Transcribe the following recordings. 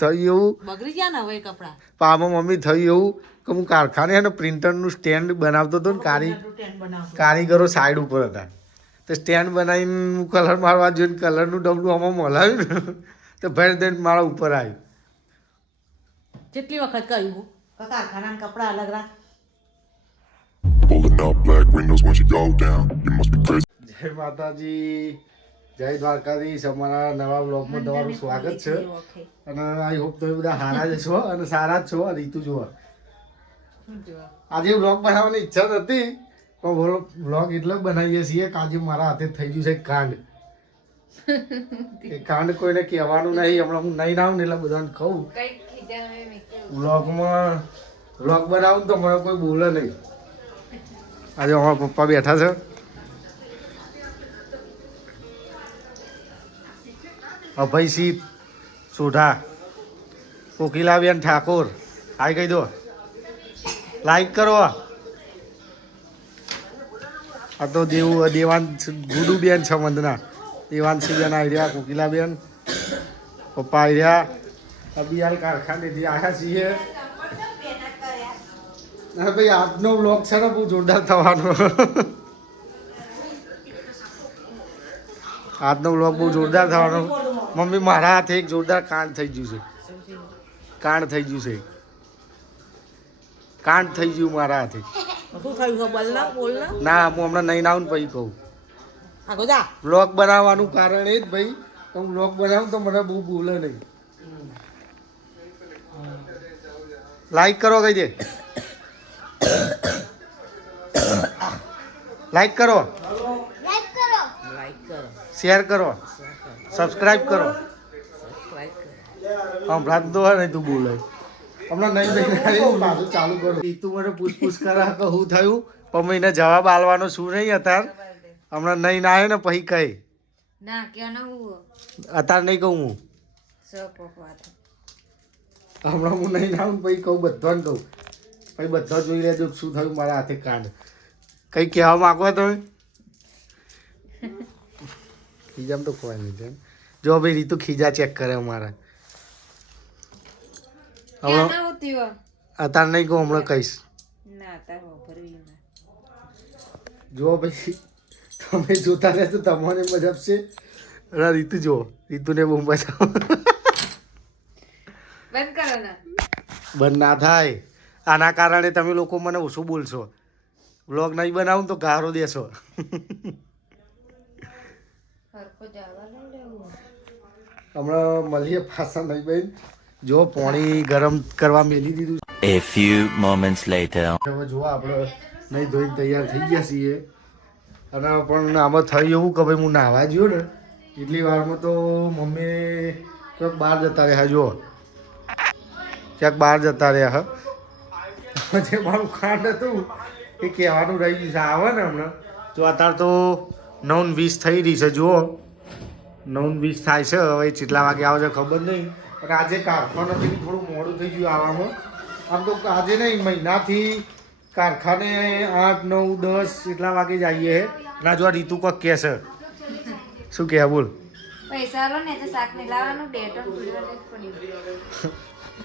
થયું એવું બગડી ગયા ને હવે કપડા પામાં મમ્મી થયું એવું કે હું કારખાને છે ને પ્રિન્ટરનું સ્ટેન્ડ બનાવતો હતો ને કારીગરો સાઈડ ઉપર હતા તો સ્ટેન્ડ બનાવીને હું કલર મારવા જોઈને કલરનું ડબલું આમાં મલાવ્યું ને તો ભેર દઈને મારા ઉપર આવ્યું. કેટલી વખત કહ્યું કારખાના કપડા અલગ રાખ. Pulling up black windows once you go down. You must be crazy. જય માતાજી, જય દ્વારકાધીશ. અમારા નવા બ્લોગમાં તમારું સ્વાગત છે અને આઈ હોપ તમે બધા સારા જ છો અને સારા જ છો. રીતુ જુઓ આજે બ્લોગ બનાવવાની ઈચ્છા નથી પણ બ્લોગ એટલે બનાવીએ છીએ કે આજે મારા હાથે થઈ ગયું છે કાંડ. એ કાંડ કોઈને કહેવાનું નહીં. હમણાં હું નહીં આવું ને એટલે બધાને કહું બ્લોગમાં બ્લોગ બનાવું તો મને કોઈ બોલે નહીં. આજે અમારા પપ્પા બેઠા છે. અભયસિંહ સોઢા, કોકિલાબેન ઠાકોર, હાય કહી દો, લાઈક કરો. આ તો દેવાન ગુડુબેન છે વંદના, દેવાંશીબેન આવી રહ્યા, કોકિલાબેન, પપ્પા આવી રહ્યા. અબિયાલ કારખાનેથી આવ્યા છીએ. હા ભાઈ, આજનો બ્લોગ છે ને બહુ જોરદાર થવાનો. આજનો બ્લોગ બહુ જોરદાર થવાનો. મમ્મી મારા હાથે એક જોરદાર કાંડ થઈ ગયું છે. કાંડ થઈ ગયું છે. કાંડ થઈ ગયું મારા હાથે. શું થયું બોલ ના, હું હમણાં નહીં આવું ને પછી કહું. આગો જા. બ્લોગ બનાવવાનું કારણ એ જ ભાઈ, હું બ્લોગ બનાવું તો મને બહુ બોલે નહીં. લાઈક કરો કહી દે, લાઈક કરો, શેર કરો, સબસ્ક્રાઇબ કરો. હમણાં તો નહીં તું બોલે. હમણાં નહીં પાછું ચાલુ કરો. તું મને પૂછપૂછ કરે કે શું થયું પણ એને જવાબ આલવાનો શું નહીં અત્યારે. હમણાં નહીં ના આવે ને પછી કહે અત્યારે નહીં કહું હું. હમણાં હું નહીં ના આવું પછી કહું, બધાને કહું. પછી બધા જોઈ લેજો શું થયું મારા હાથે કાંડ. કંઈ કહેવા માગો તમે? ખીજામ તો કોઈ નહીં. જો ભાઈ રીતુ ખીજા ચેક કરે અમારા. હમણાં અત્યારે નહીં કહું, હમણાં કહીશ. જો ભાઈ તમે જોતા રહેશો તમને મજા છે. અને રીતુ જુઓ, રીતુને બહુ મજા બંધ ના થાય. આના કારણે તમે લોકો મને ઓછું બોલશો. વ્લોગ નહીં બનાવું તો ગારો દેશો. હમણાં મળીએ પાછા નહીં બેન. જો પાણી ગરમ કરવા મેલી દીધું. A few moments later. હવે જો આપણે નહીં ધોઈને તૈયાર થઈ ગયા છીએ. અને પણ આમાં થયું એવું કે ભાઈ હું નાહવા ગયો ને એટલી વારમાં તો મમ્મી ક્યાંક બહાર જતા રહ્યા. જુઓ ક્યાંક બહાર જતા રહ્યા. જે મારું કાંડ હતું એ કહેવાનું રહી ગયું છે. આવે ને હમણાં જો અત્યારે તો 9:20 થઈ રહી છે. જુઓ 9:20 થાય છે. હવે કેટલા વાગે આવે છે ખબર નહીં. પણ આજે કારખાનાથી થોડું મોડું થઈ ગયું આવવામાં. આમ તો આજે નહીં, મહિનાથી કારખાને 8, 9, 10 એટલા વાગે જ આવીએ. ના જો રીતુ કોક કહે છે. શું કહે બોલ?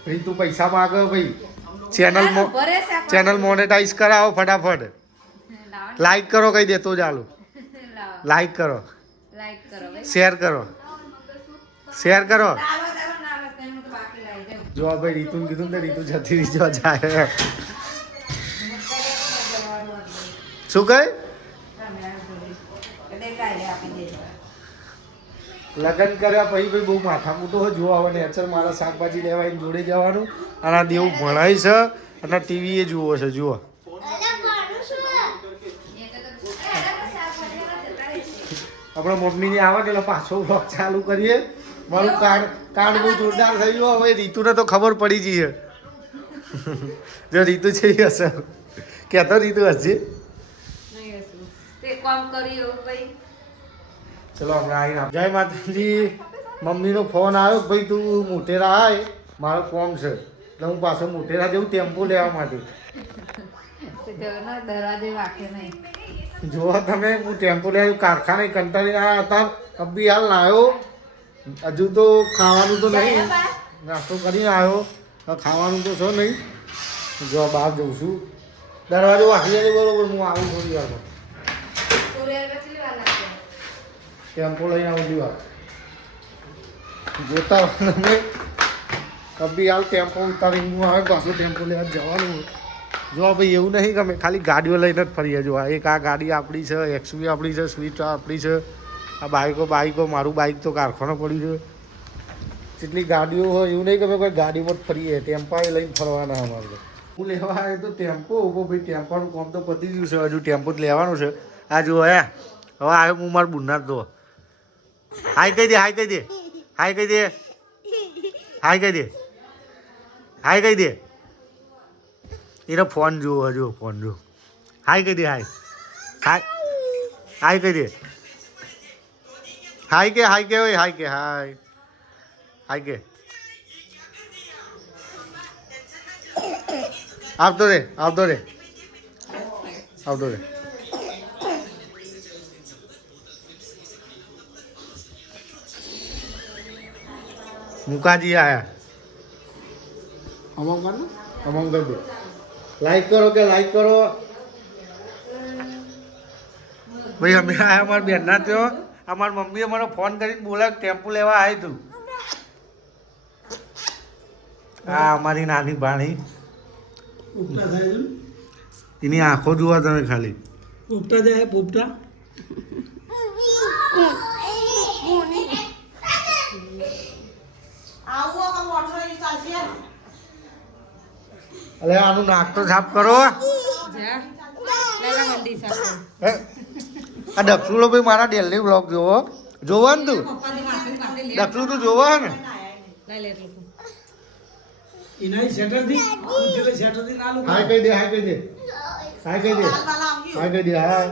રીતુ પૈસા માગે ભાઈ. ચેનલ મોનેટાઈઝ કરાવો ફટાફટ. લાઈક કરો કહી દે તો ચાલુ. લાઈક કરો, શેર કરો, શેર કરો. જો ભાઈ રીતુને કીધું ને રીતુ જતી રહી જો જાય. શું કહે? લગ્ન કર્યા પછી ભાઈ બહુ માથા મોટો હોય. જોવા આવે નેચર મારા શાકભાજી લેવા જોડે જવાનું. અને આ દેવું ભણાય છે અને ટીવી એ જુઓ છે. જુઓ આપણા મમ્મીની આવે ને એટલે પાછો બ્લોગ ચાલુ કરીએ. મારું કાંડ બહુ જોરદાર થઈ ગયું. હવે રીતુને તો ખબર પડી જઈએ. જો રીતુ છે હશે કહેતો રીતુ હશે. ચલો હમણાં આવીને જય માતાજી. મમ્મીનો ફોન આવ્યો ભાઈ તું મોટેરા આય, મારો કોમ છે. એટલે હું પાછો મોટેરા જવું ટેમ્પો લેવા માટે. જો તમે હું ટેમ્પો લેવા કારખાને કંટાળીને આવ્યા હતા. અબી હાલ ના આવ્યો. હજુ તો ખાવાનું તો નહીં. નાસ્તો કરીને આવ્યો. ખાવાનું તો છે નહીં. જો બહાર જઉં છું. દરવાજો વાગી જાય બરોબર. હું આવું થોડી વારમાં. ટેમ્પો લઈને આવું થોડી વાર. જોતા તમે કભી હાલ ટેમ્પો ઉતારીને આવે પાછું ટેમ્પો લેવા જવાનું. જો ભાઈ એવું નહીં ગમે ખાલી ગાડીઓ લઈને જ ફરીએ. જો એક આ ગાડી આપણી છે, એક્સવી આપણી છે, સ્વિફ્ટ આપણી છે. આ બાઈકો મારું બાઈક તો કારખાનો પડ્યું છે. જેટલી ગાડીઓ હોય એવું નહીં ગમે કોઈ ગાડીમાં જ ફરીએ. ટેમ્પા એ લઈને ફરવાના અમારે. હું લેવા આવ્યો તો ટેમ્પો ઊભો ભાઈ. ટેમ્પાનું કામ તો પતી ગયું છે. હજુ ટેમ્પો જ લેવાનું છે. આ જો હવે આવ્યો હું મારું બુનનાર તો હાય કહી દે, હાય કહી દે, હાય કહી દે, હાય કહી દે, હાય કહી દે. એને ફોન જુઓ, હજુ ફોન જુઓ. હાય કહી દે, હાય હાય હાય કહી દે. હાય કે, હાય કે, હાય કે, હાય હાય કે. આવતો રે, આવતો રે, આવતો રે. મુકાજી આયા. અમામ કર દો. લાઈક કરો કે લાઈક કરો ભાઈ. અમે આયા અમારા બેનના ત્યાં. અમારી મમ્મીએ મને ફોન કરીને બોલાવ્યો ટેમ્પો લેવા આવી તું. આ અમારી નાની ભાણી. એની આંખો જોવા તમે ખાલી. પોપટા જાય પોપટા. અલે આનું નાક તો સાફ કરો. હે? આ દક્ષુલો ભાઈ મારા ડેલી બ્લોગ જોવો. જોવા ને તું દક્ષુ તું જોવા ને. એના શેટરથી શેટરથી ના લો. હાય કહી દે, હાય કહી દે, હાય કહી દે, હાય કહી દે. હા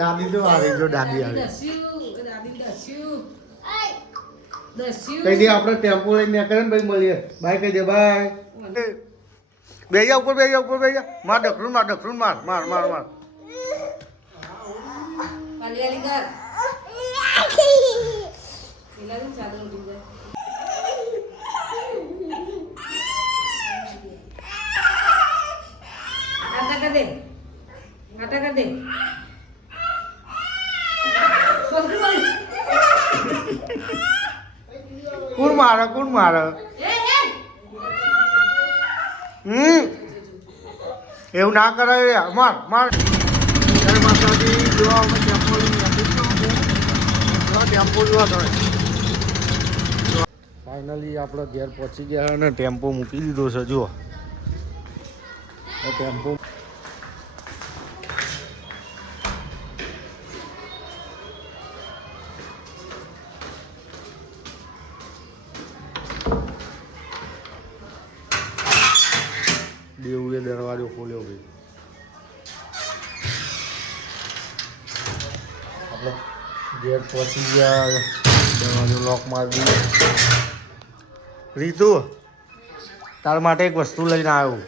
દાદી તો આવી. જો દાદી આવી કહી દે. આપણે ટેમ્પો લઈને નીકળે ને ભાઈ મળીએ. બાય કહી દે, બાય. બે જા ઉપર, બે જા ઉપર, બે જા. માર ડખરું માર, ડખરું માર, માર માર માર. કોણ મારે, કોણ મારે? એવું ના કરાય. માર માર. જય માતાજી. જો અમે ટેમ્પો જોવા તમે. ફાઇનલી આપણે ઘેર પહોંચી ગયા અને ટેમ્પો મૂકી દીધો છે. જુઓ ટેમ્પો. દેવુએ દરવાજો ખોલ્યો ભાઈ. આપણે ઘેર પહોંચી ગયા. દરવાજો લોક મારી દીધો. રીતુ તાર માટે એક વસ્તુ લઈને આવ્યો.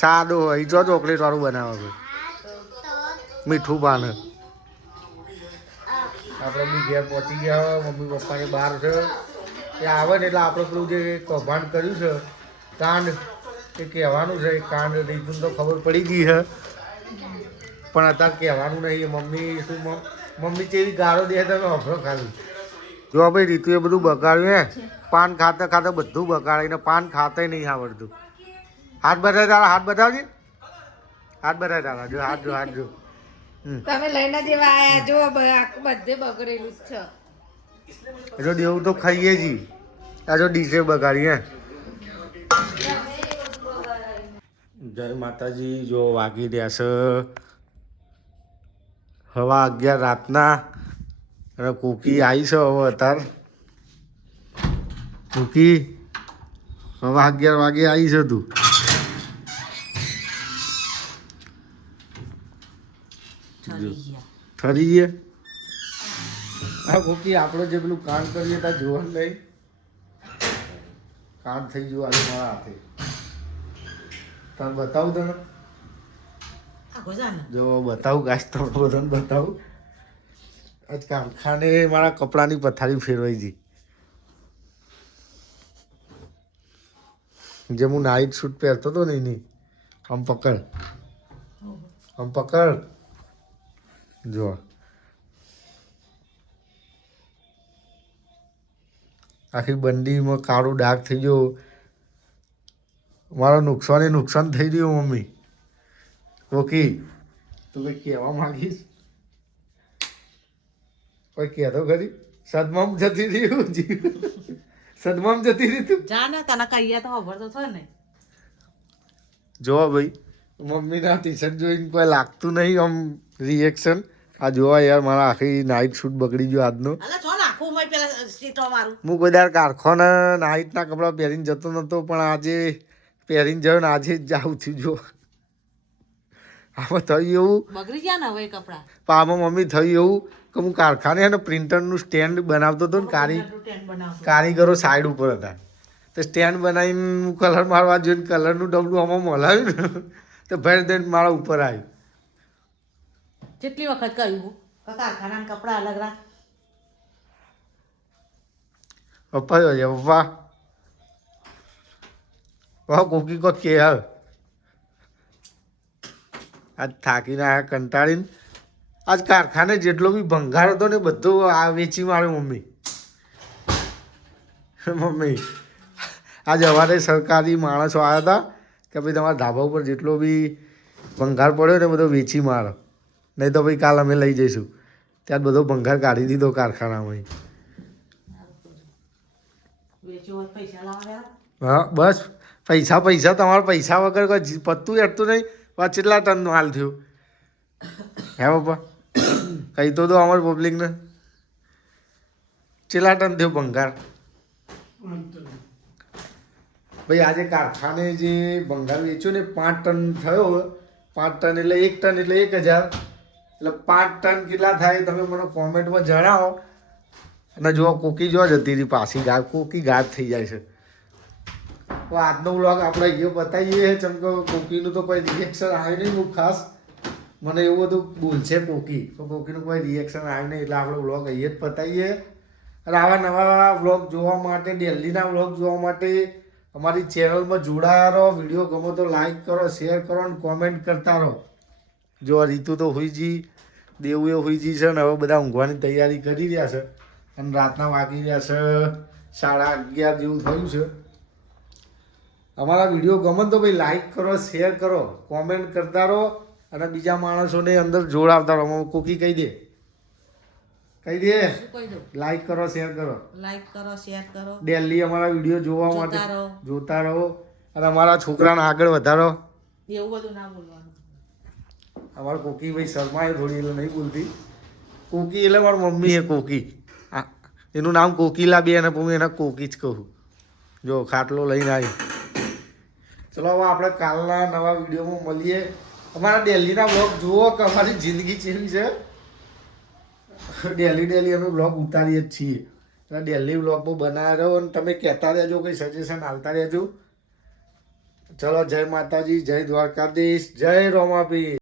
સાદો હોય જો ચોકલેટ વાળું બનાવે. મીઠું પાન. આપણે બી ઘેર પહોંચી ગયા. મમ્મી પપ્પાને બહાર છે. એ આવે ને એટલે આપણે પેલું જે કૌભાંડ કર્યું છે કાંડ એ કહેવાનું છે. કાંડ રીતું તો ખબર પડી ગઈ છે પણ અત્યારે કહેવાનું નહીં. મમ્મી શું મમ્મી કેવી ગાળો દે તમે અભરો ખાલી. જો ભાઈ રીતુએ બધું બગાડ્યું હે. પાન ખાતા ખાતા બધું બગાડીને પાન ખાતાય નહીં આવડતું. હાથ બતાવે તારા, હાથ બતાવજે. હાથ બતાવે તારા. જો હાથ જો, હાથ જો. તમે લઈને જેવા આયા જો બધે બગડેલું જ છે. જો દેવું તો ખાઈએ છીએ. આ જો ડીશે બગાડી હે. જય માતાજી. જો વાગી રહ્યા છે હવા 11 રાતના. અને કુકી આવી છે હવે અત્યારે. કુકી હવા 11 વાગે આવી છે તું. ઠરી ગયા. હા કુકી આપણે જે પેલું કામ કરીએ ત્યાં જોવાનું નહીં. કામ થઈ ગયું આજે મારા હાથે. તાર બતાવું તને. આગો જા ને જો બતાવું ગાઈસ, તમને બધાને બતાવું. આજ કારખાને મારા કપડાની પથારી ફેરવાઈ ગઈ. જે હું નાઇટ શૂટ પહેરતો હતો ને એની. આમ પકડ, આમ પકડ. જો આખી બંડીમાં કાળો ડાઘ થઈ ગયો. મારો નુકસાન થઈ રહ્યું મમ્મી. ઓકે, તું કંઈ કહેવા માંગીશ? કોઈ કહેતો ખરી? સદમામ જતી રહ્યું જીવ, સદમામ જતી રહી તું. જા ને તને કહીએ તો ખબર તો થાય ને. જો ભાઈ, મમ્મીના ટી શર્ટ જોઈને કોઈ લાગતું નહીં આમ રિએક્શન. આ જોવા યાર, મારા આખી નાઇટ શૂટ બગડી ગયો આજનો. અલા જો નાખું મેં પેલા સીટો મારું. હું કોઈ દાર કારખાના નાઇટના કપડાં પહેરીને જતો નહોતો, પણ આજે પહેરીને ગયો ને આજે જ જાઉં છું. જો આમાં થયું એવું, બગડી ગયા ને હવે એ કપડા. પણ આમાં મમ્મી થયું એવું કે હું કારખાને છે ને પ્રિન્ટરનું સ્ટેન્ડ બનાવતો હતો ને ટેન્ટ બનાવતો. કારીગરો સાઈડ ઉપર હતા. તો સ્ટેન્ડ બનાવીને હું કલર મારવા જોઈને કલરનું ડબલું આમાં મલાવ્યું ને તો ભેર દઈને મારા ઉપર આવ્યું. કેટલી વખત કહ્યું હું કે કારખાનાના કપડા અલગ રાખ. પપ્પા જોઈએ પપ્પા. પપ્પા કોકી કોક કે હવે આજ થાકીને આવ્યા કંટાળીને. આજ કારખાને જેટલો બી ભંગાર હતો ને બધો આ વેચી માર્યો મમ્મી. મમ્મી આજે અમારે સરકારી માણસો આવ્યા હતા કે ભાઈ તમારા ધાબા ઉપર જેટલો બી ભંગાર પડ્યો ને બધો વેચી મારો, નહીં તો ભાઈ કાલ અમે લઈ જઈશું. ત્યાં બધો ભંગાર કાઢી દીધો કારખાનામાં. વેચ્યો હોત પૈસા લાવ્યા. હા બસ પૈસા તમારા પૈસા વગર કોઈ પત્તું હેઠતું નહીં. પાછ કેટલા ટન માલ થયો હે પપ્પા? કહી તો દો અમારી પબ્લિકને કેટલા ટન થયો ભંગાર? ભાઈ આજે કારખાને જે ભંગાર વેચ્યો ને 5 ટન થયો. 5 ટન એટલે 1 ટન એટલે 1000. એટલે 5 ટન કેટલા થાય તમે મને કોમેન્ટમાં જણાવો. અને જો કોકી જો જતી રહી પાછી ગાય, કોકી ગાયબ થઈ જાય છે. તો આજનો વ્લોગ આપણે એ બતાવીએ. ચમકો કોકીનું તો કોઈ રિએક્શન આવ્યું નહીં. હું ખાસ મને એવું બધું બોલશે કોકી, તો કોકીનું કોઈ રિએક્શન આવ્યું નહીં એટલે આપણે વ્લોગ અહીંયા જ બતાવીએ. અને આવા નવા વ્લોગ જોવા માટે, દિલ્હીના વ્લોગ જોવા માટે અમારી ચેનલમાં જોડાયા રહો. વિડીયો ગમો તો લાઈક કરો, શેર કરો અને કોમેન્ટ કરતા રહો. જો રીતુ તો હોઈજી, દેવું એ હોઈજી છે ને હવે બધા ઊંઘવાની તૈયારી કરી રહ્યા છે. અને રાતના વાગી રહ્યા છે 11:30 જેવું થયું છે. અમારા વિડીયો ગમે તો ભાઈ લાઈક કરો, શેર કરો, કોમેન્ટ કરતા રહો અને બીજા માણસોને અંદર જોડાવતા રહો. કોકી કહી દે, કહી દે. શું કહી દઉં? લાઈક કરો, શેર કરો. લાઈક કરો, શેર કરો. ડેલી અમારા વિડીયો જોવા માટે જોતા રહો. જોતા રહો અને અમારા છોકરાને આગળ વધારો. એવું બધું ના બોલવાનું. અમારા કોકી ભાઈ શર્માએ થોડી એટલે નહીં બોલતી. કોકી એટલે મારી મમ્મી છે કોકી. એનું નામ કોકીલા બેન અને હું એને કોકી જ કહું. જો ખાટલો લઈને આવી. ચલો હવે આપણે કાલના નવા વિડીયોમાં મળીએ. અમારા દિલ્હીના બ્લોગ જુઓ કે અમારી જિંદગી કેવી છે. ડેલી અમે બ્લોગ ઉતારીએ જ છીએ. એટલે દિલ્હી બ્લોગમાં બનાવ્યા રહો અને તમે કહેતા રહેજો, કંઈ સજેશન આપતા રહેજો. ચલો જય માતાજી, જય દ્વારકાધીશ, જય રોમાપીર.